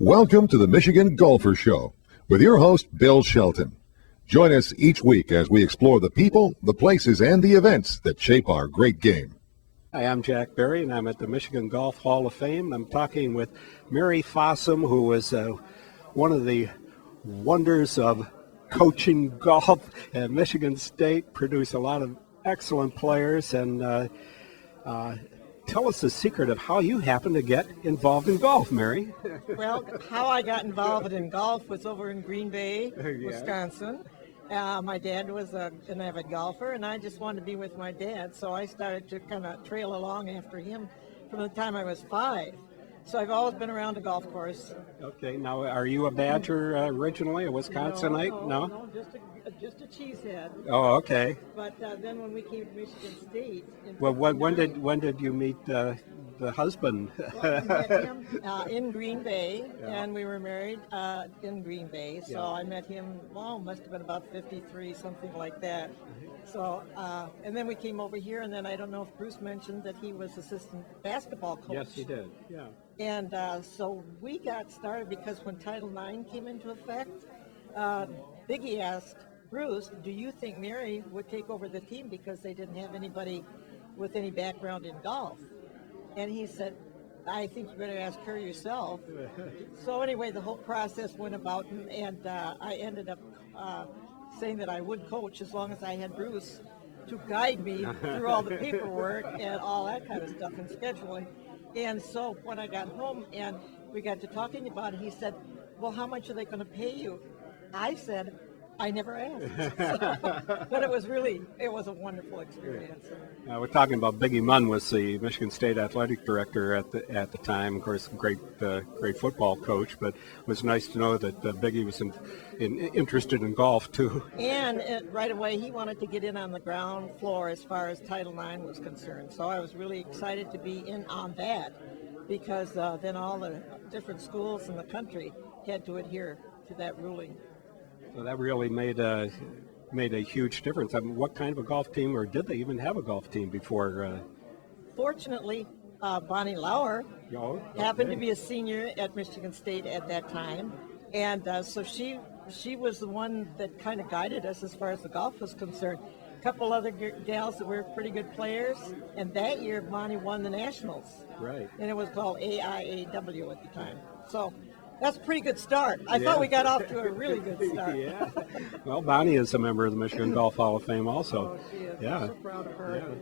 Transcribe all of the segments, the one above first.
Welcome to the Michigan Golfer Show with your host, Bill Shelton. Join us each week as we explore the people, the places, and the events that shape our great game. Hi, I'm Jack Berry, and I'm at the Michigan Golf Hall of Fame. I'm talking with Mary Fossum, who is one of the wonders of coaching golf at Michigan State, produced a lot of excellent players, and tell us the secret of how you happened to get involved in golf, Mary. Well, how I got involved in golf was over in Green Bay, Wisconsin. My dad was an avid golfer, and I just wanted to be with my dad, so I started to kind of trail along after him from the time I was 5. So I've always been around a golf course. Okay, now are you a Badger originally, a Wisconsinite? No, just a cheesehead. Oh, okay. But then when we came to Michigan State, Well, when did you meet the husband? well, I met him in Green Bay, and we were married in Green Bay. So I met him. Well, must have been about 53, something like that. So, and then we came over here, and then I don't know if Bruce mentioned that he was assistant basketball coach. Yes, he did. Yeah. And so we got started because when Title IX came into effect, Biggie asked Bruce, do you think Mary would take over the team because they didn't have anybody with any background in golf? And he said, I think you better ask her yourself. So anyway, the whole process went about, and I ended up saying that I would coach as long as I had Bruce to guide me through all the paperwork and all that kind of stuff and scheduling. And so when I got home and we got to talking about it, he said, well, how much are they going to pay you? I said, I never asked. But it was a wonderful experience. We're talking about Biggie Munn was the Michigan State athletic director at the time. Of course, great football coach, but it was nice to know that Biggie was interested in golf too. And right away, he wanted to get in on the ground floor as far as Title IX was concerned. So I was really excited to be in on that because then all the different schools in the country had to adhere to that ruling. So that really made a huge difference. I mean, what kind of a golf team, or did they even have a golf team before? Fortunately, Bonnie Lauer happened to be a senior at Michigan State at that time, and so she was the one that kind of guided us as far as the golf was concerned. A couple other gals that were pretty good players, and that year Bonnie won the Nationals. Right. And it was called AIAW at the time. So that's a pretty good start. I thought we got off to a really good start. Yeah. Well, Bonnie is a member of the Michigan Golf Hall of Fame also. Oh, she is. Yeah. I'm so proud of her. Yeah.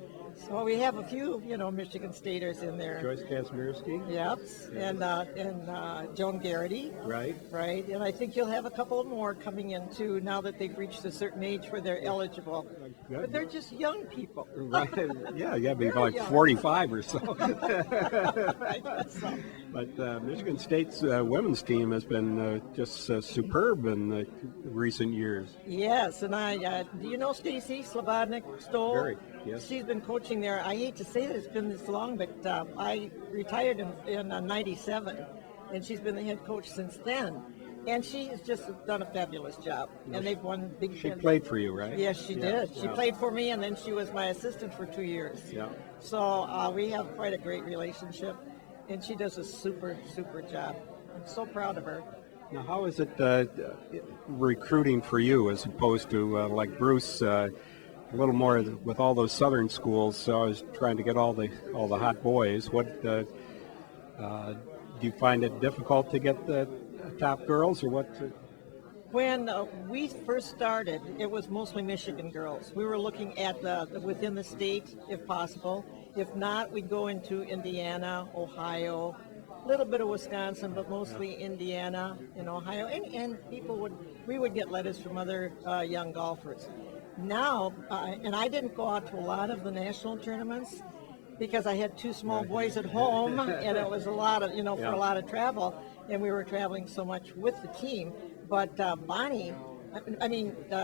So we have a few, Michigan Staters in there. Joyce Kazmierski. Yep. And Joan Garrity. Right. Right. And I think you'll have a couple more coming in too now that they've reached a certain age where they're eligible. Good. But they're just young people. Right. Yeah, you got to be like young. 45 or so. I guess so. But Michigan State's women's team has been just superb in recent years. Yes, and do you know Stacy Slobodnik-Stoll? Very, yes. She's been coaching there. I hate to say that it's been this long, but I retired in 97, and she's been the head coach since then. And she has just done a fabulous job, and they've won Big She Ten. played for you, right? Yes, she did. She Yeah. played for me, and then she was my assistant for 2 years. Yeah. So we have quite a great relationship, and she does a super, super job. I'm so proud of her. Now, how is it recruiting for you as opposed to like Bruce? A little more with all those southern schools. So I was trying to get all the hot boys. What do you find it difficult to get the top girls, or what? When we first started, it was mostly Michigan girls. We were looking at within the state, if possible. If not, we'd go into Indiana, Ohio, a little bit of Wisconsin, but mostly Indiana and Ohio. And we would get letters from other young golfers. Now, and I didn't go out to a lot of the national tournaments because I had 2 small boys at home, and it was a lot of, for a lot of travel, and we were traveling so much with the team. But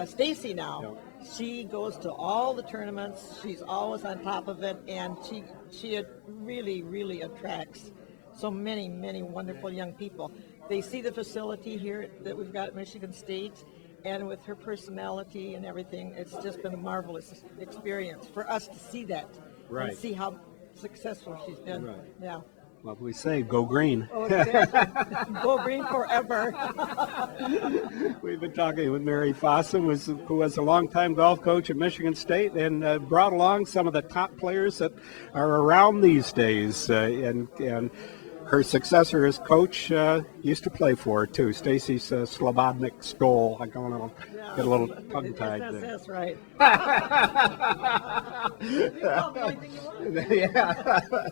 Stacy now, she goes to all the tournaments. She's always on top of it, and she really, really attracts so many, many wonderful young people. They see the facility here that we've got at Michigan State, and with her personality and everything, it's just been a marvelous experience for us to see that Right. and see how successful she's been. Right. Yeah. What we say, go green. Oh, exactly. Go green forever. We've been talking with Mary Fossum, who was a longtime golf coach at Michigan State and brought along some of the top players that are around these days. And her successor as coach used to play for her, too. Stacy Slobodnik Stoll. I'm going to get a little tongue-tied there. That's right. Yeah.